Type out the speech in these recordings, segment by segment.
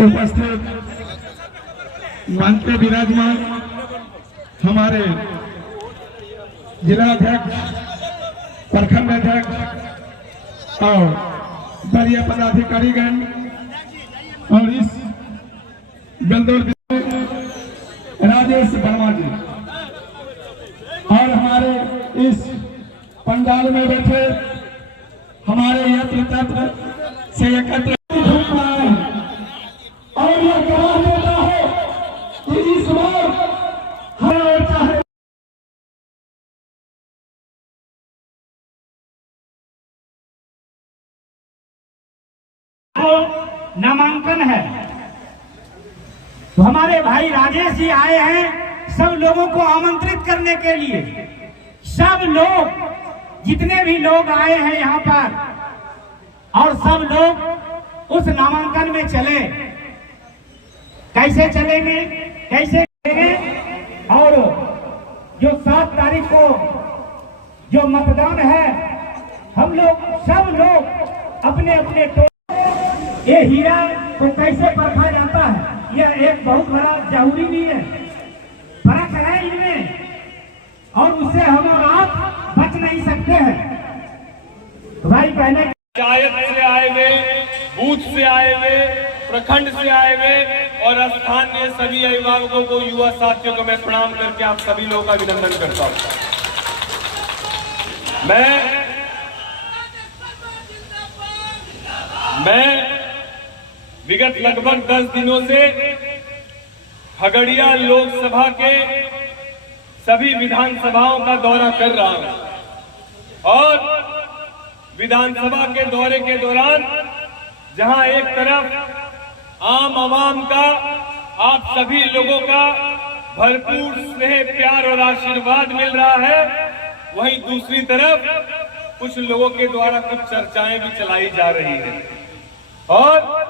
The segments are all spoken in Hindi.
उपस्थित मंच पे विराजमान हमारे जिला अध्यक्ष, प्रखंड अध्यक्ष और वरीय पदाधिकारीगण और इस बेलदौर राजेश वर्मा जी और हमारे इस पंडाल में बैठे हमारे यत्र तत्र से एकत्र और यह कहा देता है कि इस बार हमें चाहे नामांकन है तो हमारे भाई राजेश जी आए हैं सब लोगों को आमंत्रित करने के लिए। सब लोग जितने भी लोग आए हैं यहाँ पर और सब लोग उस नामांकन में चले। कैसे चलेंगे, कैसे चलेंगे? और जो 7 तारीख को जो मतदान है, हम लोग सब लोग अपने अपने ये हीरा को कैसे परखा जाता है, यह एक बहुत बड़ा जरूरी नहीं है, फर्क है इनमें और उससे हम और आप बच नहीं सकते हैं। तो भाई पहले पंचायत से आए हुए, बूथ से आए हुए, प्रखंड से आए हुए और स्थानीय सभी अभिभावकों को, युवा साथियों को मैं प्रणाम करके आप सभी लोगों का अभिनंदन करता हूं। मैं विगत लगभग 10 दिनों से खगड़िया लोकसभा के सभी विधानसभाओं का दौरा कर रहा हूं और विधानसभा के दौरे के दौरान जहां एक तरफ आम आवाम का, आप सभी लोगों का भरपूर स्नेह, प्यार और आशीर्वाद मिल रहा है, वहीं दूसरी तरफ कुछ लोगों के द्वारा कुछ चर्चाएं भी चलाई जा रही हैं और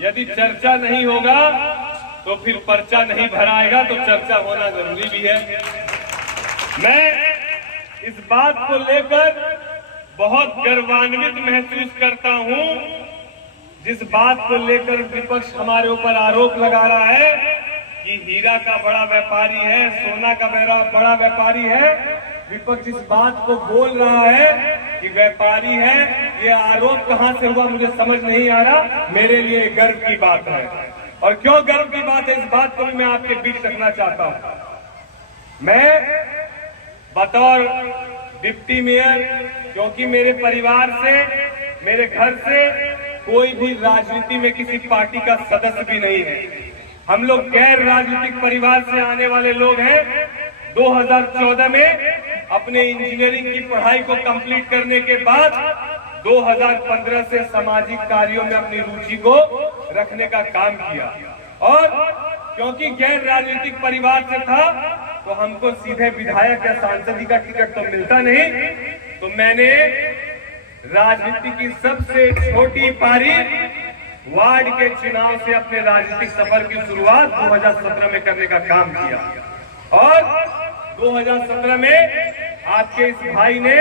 यदि चर्चा नहीं होगा तो फिर पर्चा नहीं भराएगा, तो चर्चा होना जरूरी भी है। मैं इस बात को लेकर बहुत गर्वान्वित महसूस करता हूं, जिस बात को लेकर विपक्ष हमारे ऊपर आरोप लगा रहा है कि हीरा का बड़ा व्यापारी है, सोना का बड़ा व्यापारी है। विपक्ष इस बात को बोल रहा है कि व्यापारी है, ये आरोप कहां से हुआ मुझे समझ नहीं आ रहा। मेरे लिए गर्व की बात है और क्यों गर्व की बात है, इस बात को भी मैं आपके बीच रखना चाहता हूं। मैं बतौर डिप्टी मेयर, क्योंकि मेरे परिवार से, मेरे घर से कोई भी राजनीति में किसी पार्टी का सदस्य भी नहीं है, हम लोग गैर राजनीतिक परिवार से आने वाले लोग हैं। 2014 में अपने इंजीनियरिंग की पढ़ाई को कंप्लीट करने के बाद 2015 से सामाजिक कार्यों में अपनी रुचि को रखने का काम किया और क्योंकि गैर राजनीतिक परिवार से था तो हमको सीधे विधायक या सांसद का टिकट तो मिलता नहीं, तो मैंने राजनीति की सबसे छोटी पारी वार्ड के चुनाव से अपने राजनीतिक सफर की शुरुआत 2017 में करने का काम किया और 2017 में आपके इस भाई ने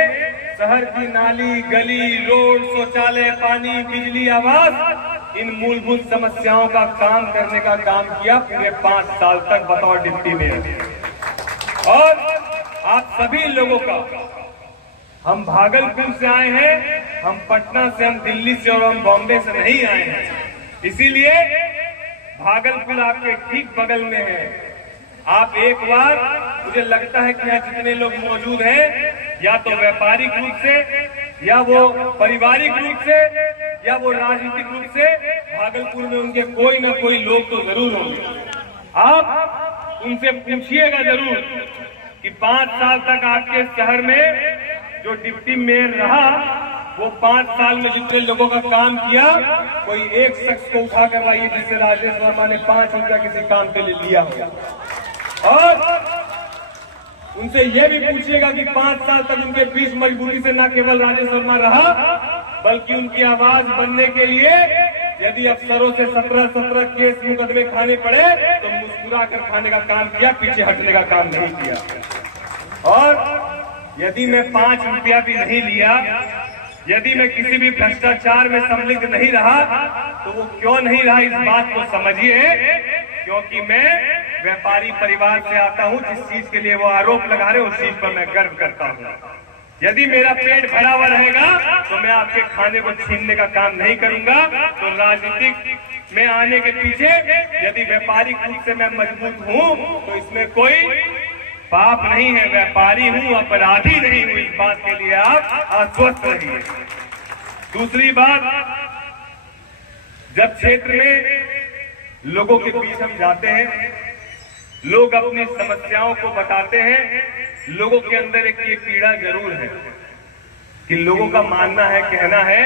शहर की नाली, गली, रोड, शौचालय, पानी, बिजली, आवास, इन मूलभूत समस्याओं का काम करने का काम किया पूरे 5 साल तक बतौर डिप्टी मेयर। और आप सभी लोगों का, हम भागलपुर से आए हैं, हम पटना से, हम दिल्ली से और हम बॉम्बे से नहीं आए हैं, इसीलिए भागलपुर आपके ठीक बगल में है। आप एक बार, मुझे लगता है कि यहाँ जितने लोग मौजूद हैं, या तो व्यापारिक रूप से, या वो पारिवारिक रूप से, या वो राजनीतिक रूप से भागलपुर में उनके कोई ना कोई लोग तो जरूर होंगे। आप उनसे पूछिएगा जरूर कि 5 साल तक आपके शहर में जो डिप्टी मेयर रहा, वो 5 साल में जितने लोगों का काम किया, कोई एक शख्स को उठा कर लाइए जिससे राजेश वर्मा ने 5 रुपया किसी काम के लिए लिया हो। और उनसे यह भी पूछिएगा कि 5 साल तक उनके बीच मजबूरी से न केवल राजेश वर्मा रहा, बल्कि उनकी आवाज बनने के लिए यदि अफसरों से 17 केस मुकदमे खाने पड़े तो मुस्कुरा कर खाने का काम किया, पीछे हटने का काम नहीं किया। और यदि मैं 5 रुपया भी नहीं लिया यदि मैं किसी भी भ्रष्टाचार में सम्मिलित नहीं रहा तो वो क्यों नहीं रहा, इस बात को समझिए। क्योंकि मैं व्यापारी परिवार से आता हूं। जिस चीज के लिए वो आरोप लगा रहे उस चीज पर मैं गर्व करता हूं। यदि मेरा पेट भरा हुआ रहेगा तो मैं आपके खाने को छीनने का काम नहीं करूंगा। तो राजनीतिक में आने के पीछे यदि व्यापारी खुद से मैं मजबूत हूं तो इसमें कोई पाप नहीं है। व्यापारी हूं, अपराधी नहीं हूं। इस बात के लिए आप आश्वस्त रहिए। दूसरी बात, जब क्षेत्र में लोगों के बीच हम जाते हैं, लोग अपनी समस्याओं को बताते हैं, लोगों के अंदर एक ये पीड़ा जरूर है कि लोगों का मानना है, कहना है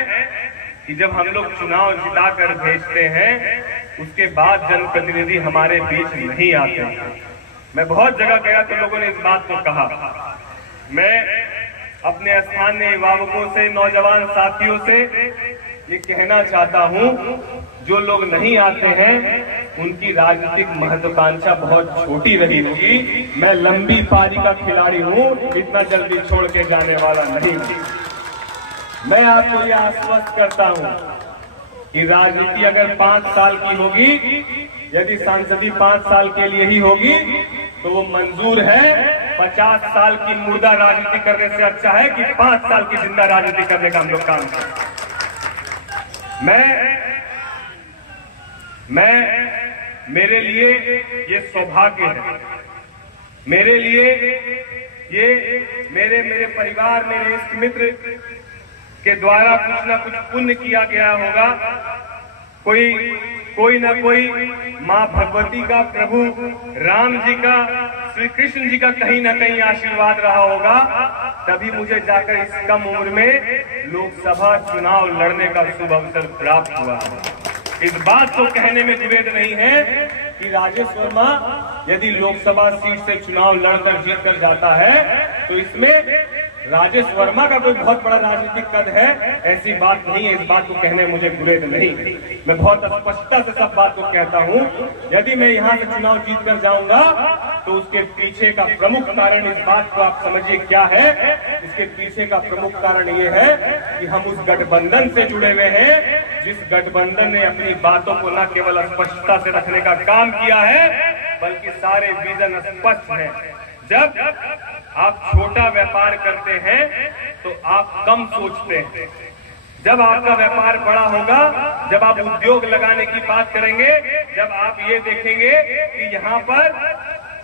कि जब हम लोग चुनाव जिताकर भेजते हैं उसके बाद जनप्रतिनिधि हमारे बीच नहीं आते। मैं बहुत जगह गया तो लोगों ने इस बात को कहा। मैं अपने स्थानीय अभिभावकों से, नौजवान साथियों से ये कहना चाहता हूं, जो लोग नहीं आते हैं उनकी राजनीतिक महत्वाकांक्षा बहुत छोटी रही होगी। मैं लंबी पारी का खिलाड़ी हूं, इतना जल्दी छोड़ के जाने वाला नहीं हूं। मैं आपको यह आश्वस्त करता हूं कि राजनीति अगर 5 साल की होगी, यदि सांसदी 5 साल के लिए ही होगी तो वो मंजूर है। 50 साल की मुर्दा राजनीति करने से अच्छा है कि 5 साल की जिंदा राजनीति करने का हम लोग काम करें। मेरे लिए ये सौभाग्य है, मेरे लिए ये मेरे परिवार, मेरे इष्ट मित्र के द्वारा कुछ ना कुछ पुण्य किया गया होगा। कोई ना कोई माँ भगवती का, प्रभु राम जी का, श्री कृष्ण जी का कहीं ना कहीं आशीर्वाद रहा होगा, तभी मुझे जाकर इस कम उम्र में लोकसभा चुनाव लड़ने का शुभ अवसर प्राप्त हुआ। इस बात को कहने में विभेद नहीं है कि राजेश वर्मा यदि लोकसभा सीट से चुनाव लड़कर जीत कर जाता है तो इसमें राजेश वर्मा का कोई बहुत बड़ा राजनीतिक कद है, ऐसी बात नहीं है। इस बात को कहने में मुझे विरोध नहीं। मैं बहुत स्पष्टता से सब बात को कहता हूं। यदि मैं यहां से चुनाव जीत कर जाऊंगा तो उसके पीछे का प्रमुख कारण, इस बात को आप समझिए क्या है। इसके पीछे का प्रमुख कारण ये है कि हम उस गठबंधन से जुड़े हुए हैं जिस गठबंधन ने अपनी बातों को न केवल स्पष्टता से रखने का काम किया है बल्कि सारे विजन स्पष्ट हैं। जब आप छोटा व्यापार करते हैं तो आप कम सोचते हैं। जब आपका व्यापार बड़ा होगा, जब आप उद्योग लगाने की बात करेंगे, जब आप ये देखेंगे कि यहाँ पर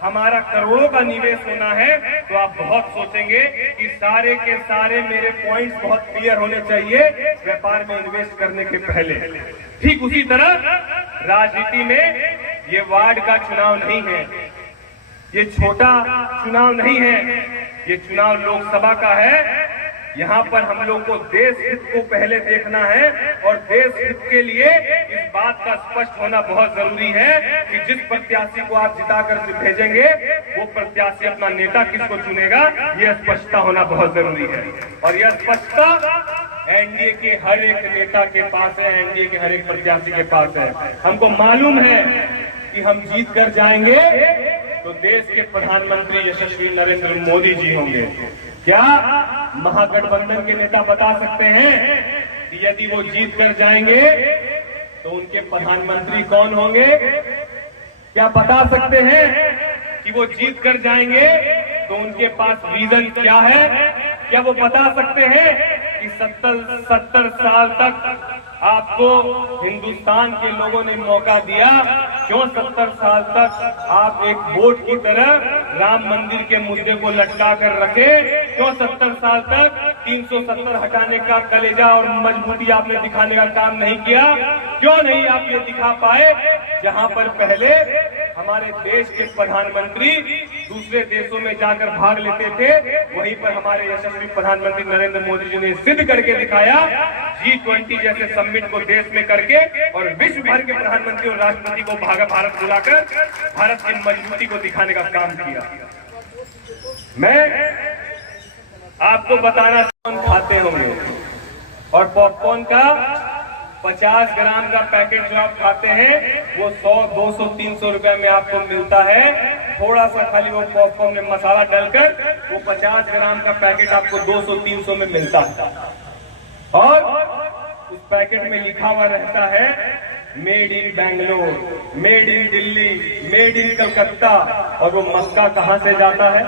हमारा करोड़ों का निवेश होना है, तो आप बहुत सोचेंगे कि सारे के सारे मेरे पॉइंट्स बहुत क्लियर होने चाहिए व्यापार में इन्वेस्ट करने के पहले। ठीक उसी तरह राजनीति में ये वार्ड का चुनाव नहीं है, ये छोटा चुनाव नहीं है, ये चुनाव लोकसभा का है। यहाँ पर हम लोग को देश हित को पहले देखना है और देश हित के लिए इस बात का स्पष्ट होना बहुत जरूरी है कि जिस प्रत्याशी को आप जिताकर भेजेंगे वो प्रत्याशी अपना नेता किसको चुनेगा, ये स्पष्टता होना बहुत जरूरी है। और यह स्पष्टता एनडीए के हर एक नेता के पास है, एनडीए के हर एक प्रत्याशी के पास है। हमको मालूम है कि हम जीत कर जाएंगे तो देश के प्रधानमंत्री यशस्वी नरेंद्र मोदी जी होंगे। क्या महागठबंधन के नेता बता सकते हैं कि यदि वो जीत कर जाएंगे तो उनके प्रधानमंत्री कौन होंगे? क्या बता सकते हैं कि वो जीत कर जाएंगे तो उनके पास विजन क्या है? क्या वो बता सकते हैं कि 70 साल तक आपको हिंदुस्तान के लोगों ने मौका दिया, क्यों 70 साल तक आप एक वोट की तरह राम मंदिर के मुद्दे को लटका कर रखे? क्यों 70 साल तक 370 हटाने का कलेजा और मजबूती आपने दिखाने का काम नहीं किया? क्यों नहीं आप ये दिखा पाए? जहां पर पहले हमारे देश के प्रधानमंत्री दूसरे देशों में जाकर भाग लेते थे, वहीं पर हमारे यशस्वी प्रधानमंत्री नरेंद्र मोदी जी ने सिद्ध करके दिखाया, G20 जैसे समिट को देश में करके और विश्व भर के प्रधानमंत्री और राष्ट्रपति को भारत बुलाकर भारत की मजबूती को दिखाने का काम किया। मैं आपको बताना, पॉपकॉर्न खाते होंगे और पॉपकॉर्न का 50 ग्राम का पैकेट जो आप खाते हैं वो 100, 200, 300 रुपए में आपको मिलता है। थोड़ा सा खाली वो पॉपकॉर्न में मसाला डालकर वो 50 ग्राम का पैकेट आपको 200, 300 में मिलता है। और उस पैकेट में लिखा हुआ रहता है made in Bangalore, made in Delhi, made in Calcutta. और वो मक्का कहां से जाता है?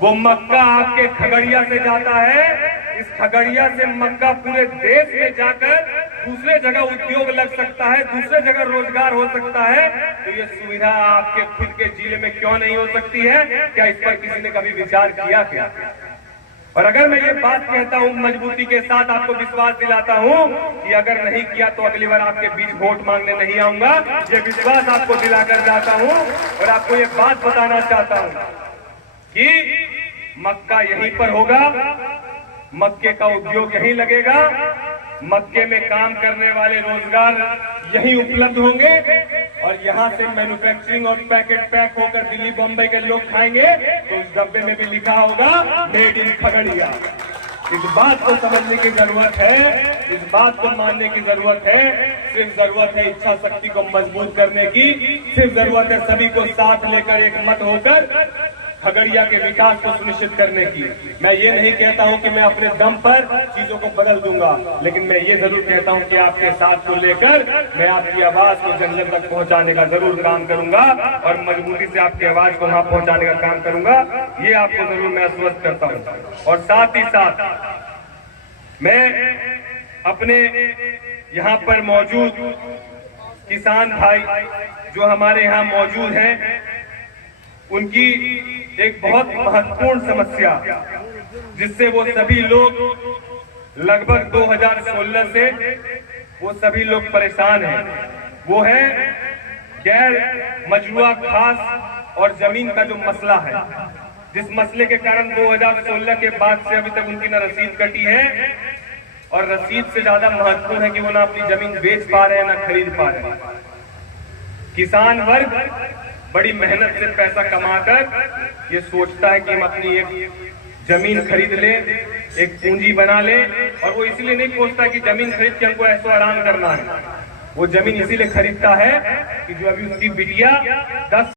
वो मक्का आपके खगड़िया से जाता है। इस खगड़िया से मक्का पूरे देश में जाकर दूसरे जगह उद्योग लग सकता है, दूसरे जगह रोजगार हो सकता है। तो ये सुविधा आपके खुद के जिले में क्यों नहीं हो सकती है? क्या इस पर किसी ने कभी विचार किया क्या? और अगर मैं ये बात कहता हूं, मजबूती के साथ आपको विश्वास दिलाता हूं कि अगर नहीं किया तो अगली बार आपके बीच वोट मांगने नहीं आऊंगा। ये विश्वास आपको दिलाकर जाता हूं और आपको ये बात बताना चाहता हूं कि मक्का यहीं पर होगा, मक्के का उद्योग यहीं लगेगा, मक्के में काम करने वाले रोजगार यहीं उपलब्ध होंगे और यहां से मैन्युफैक्चरिंग और पैकेट पैक होकर दिल्ली बम्बई के लोग खाएंगे तो उस डब्बे में भी लिखा होगा मेड इन खगड़िया। इस बात को समझने की जरूरत है, इस बात को मानने की जरूरत है। सिर्फ जरूरत है इच्छा शक्ति को मजबूत करने की, सिर्फ जरूरत है सभी को साथ लेकर एक मत होकर खगड़िया के विकास को सुनिश्चित करने की। मैं ये नहीं कहता हूं कि मैं अपने दम पर चीजों को बदल दूंगा, लेकिन मैं ये जरूर कहता हूं कि आपके साथ को लेकर मैं आपकी आवाज को जन जन तक पहुंचाने का जरूर काम करूंगा और मजबूती से आपकी आवाज को वहां पहुंचाने का काम करूंगा। ये आपको जरूर मैं आश्वस्त करता हूं। और साथ ही साथ मैं अपने यहाँ पर मौजूद किसान भाई जो हमारे यहाँ मौजूद हैं, उनकी एक बहुत महत्वपूर्ण समस्या जिससे वो सभी लोग लगभग 2016 से वो सभी लोग परेशान हैं, वो है गैर मजरूआ खास और जमीन का जो मसला है, जिस मसले के कारण 2016 के बाद से अभी तक उनकी न रसीद कटी है और रसीद से ज्यादा महत्वपूर्ण है कि वो ना अपनी जमीन बेच पा रहे हैं ना खरीद पा रहे हैं। किसान वर्ग बड़ी मेहनत से पैसा कमाकर ये सोचता है कि हम अपनी एक जमीन खरीद लें, एक पूंजी बना लें, और वो इसलिए नहीं सोचता कि जमीन खरीद के हमको ऐसो आराम करना है। वो जमीन इसीलिए खरीदता है कि जो अभी उसकी बिटिया 10